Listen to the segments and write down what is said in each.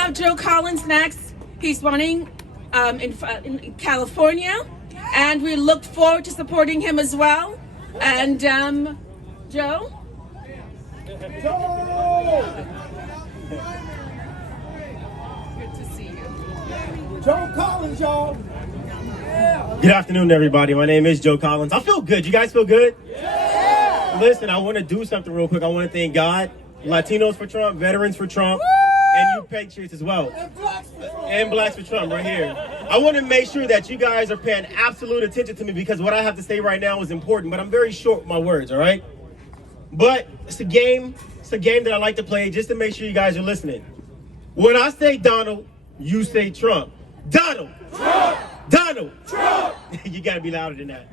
have Joe Collins next. He's running in California, and we look forward to supporting him as well. And Joe? Good to see you. Joe Collins, y'all. Good afternoon, everybody. My name is Joe Collins. I feel good. You guys feel good? Yeah. Listen, I want to do something real quick. I want to thank God, Latinos for Trump, Veterans for Trump, and you Patriots as well. And Blacks for Trump right here. I want to make sure that you guys are paying absolute attention to me because what I have to say right now is important, but I'm very short with my words, all right? But it's a game. It's a game that I like to play just to make sure you guys are listening. When I say Donald, you say Trump. Donald! Trump! Donald! Trump! You gotta be louder than that.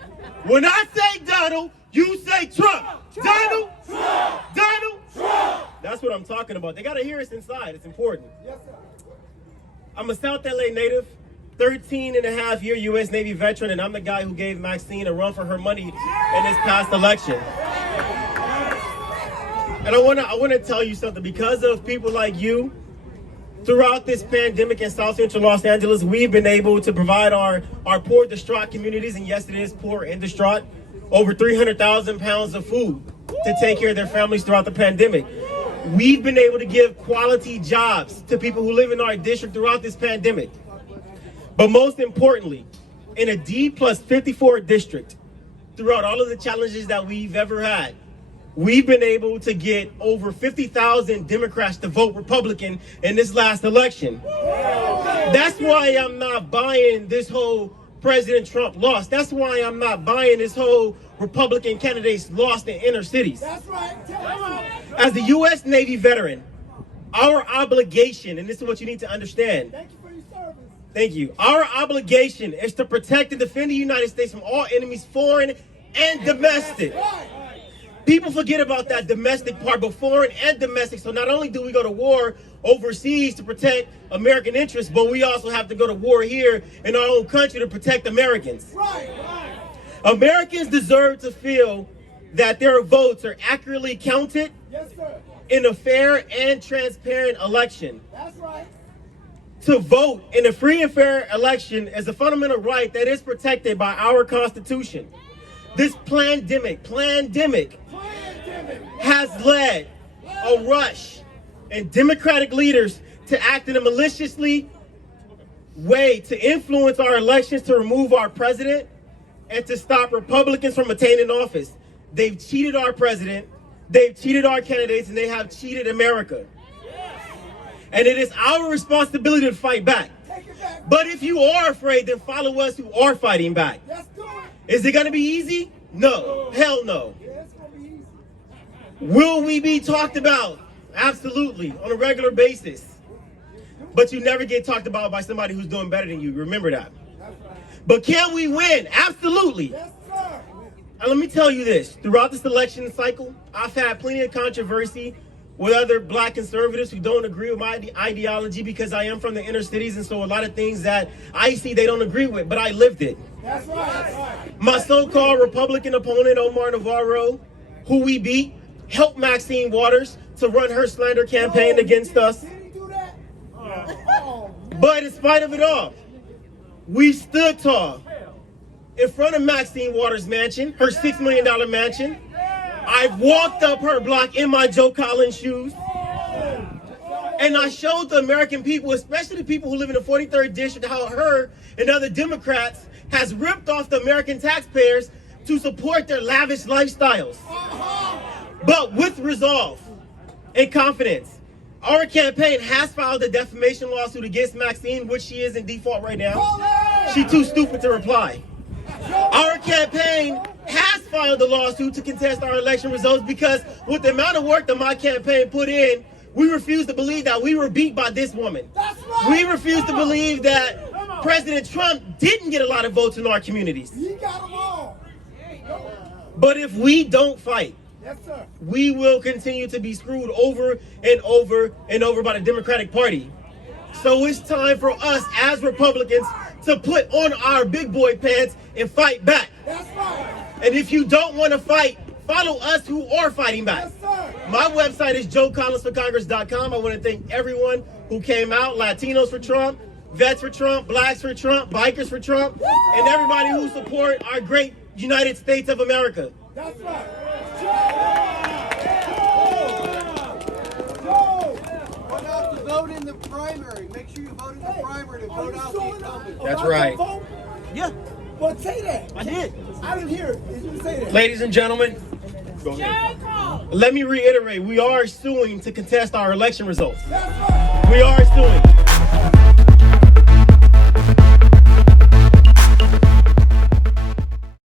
When I say Donald, you say Trump! Donald! Trump! Donald! Trump! That's what I'm talking about. They gotta hear us inside. It's important. Yes, sir. I'm a South LA native, 13-and-a-half-year U.S. Navy veteran, and I'm the guy who gave Maxine a run for her money in this past election. And I wanna tell you something. Because of people like you, throughout this pandemic in South Central Los Angeles, we've been able to provide our poor, distraught communities, and yes, it is poor and distraught, over 300,000 pounds of food to take care of their families throughout the pandemic. We've been able to give quality jobs to people who live in our district throughout this pandemic. But most importantly, in a D+54 district, throughout all of the challenges that we've ever had, we've been able to get over 50,000 Democrats to vote Republican in this last election. That's why I'm not buying this whole President Trump lost. That's why I'm not buying this whole Republican candidates lost in inner cities. That's right. As a U.S. Navy veteran, our obligation, and this is what you need to understand. Thank you for your service. Thank you. Our obligation is to protect and defend the United States from all enemies, foreign and domestic. Right. People forget about that domestic part, but foreign and domestic. So not only do we go to war overseas to protect American interests, but we also have to go to war here in our own country to protect Americans. Right. Americans deserve to feel that their votes are accurately counted Yes, sir. in a fair and transparent election. That's right. To vote in a free and fair election is a fundamental right that is protected by our Constitution. This pandemic has led a rush in Democratic leaders to act in a maliciously way to influence our elections, to remove our president, and to stop Republicans from attaining office. They've cheated our president, they've cheated our candidates, and they have cheated America. And it is our responsibility to fight back. Take it back. But if you are afraid, then follow us who are fighting back. Let's do it. Is it going to be easy? No. Hell no. Yeah, it's going to be easy. Will we be talked about? Absolutely, on a regular basis. But you never get talked about by somebody who's doing better than you. Remember that. That's right. But can we win? Absolutely. Yes, sir. And let me tell you this. Throughout this election cycle, I've had plenty of controversy with other black conservatives who don't agree with my ideology because I am from the inner cities, and so a lot of things that I see they don't agree with, but I lived it. That's right. That's right. My so-called Republican opponent, Omar Navarro, who we beat, helped Maxine Waters to run her slander campaign against us. Did he do that? Oh, man. But in spite of it all, we stood tall in front of Maxine Waters' mansion, her $6 million mansion. I walked up her block in my Joe Collins shoes. And I showed the American people, especially the people who live in the 43rd district, how her and other Democrats has ripped off the American taxpayers to support their lavish lifestyles. But with resolve and confidence, our campaign has filed a defamation lawsuit against Maxine, which she is in default right now. She's too stupid to reply. Our campaign has filed a lawsuit to contest our election results because with the amount of work that my campaign put in, we refuse to believe that we were beat by this woman. That's right. We refuse to believe that President Trump didn't get a lot of votes in our communities. He got them all. But if we don't fight, Yes, sir. we will continue to be screwed over and over and over by the Democratic Party. So it's time for us as Republicans to put on our big boy pants and fight back. That's right. And if you don't want to fight, follow us who are fighting back. Yes, sir. My website is joecollinsforcongress.com. I want to thank everyone who came out, Latinos for Trump, vets for Trump, blacks for Trump, bikers for Trump, and everybody who support our great United States of America. That's right. Joe! Vote out to vote in the primary. Make sure you vote in the primary to vote out the incumbent. That's right. Yeah, But say that. I did. I didn't hear it. Did you say that? Ladies and gentlemen, let me reiterate, we are suing to contest our election results. That's right. We are suing.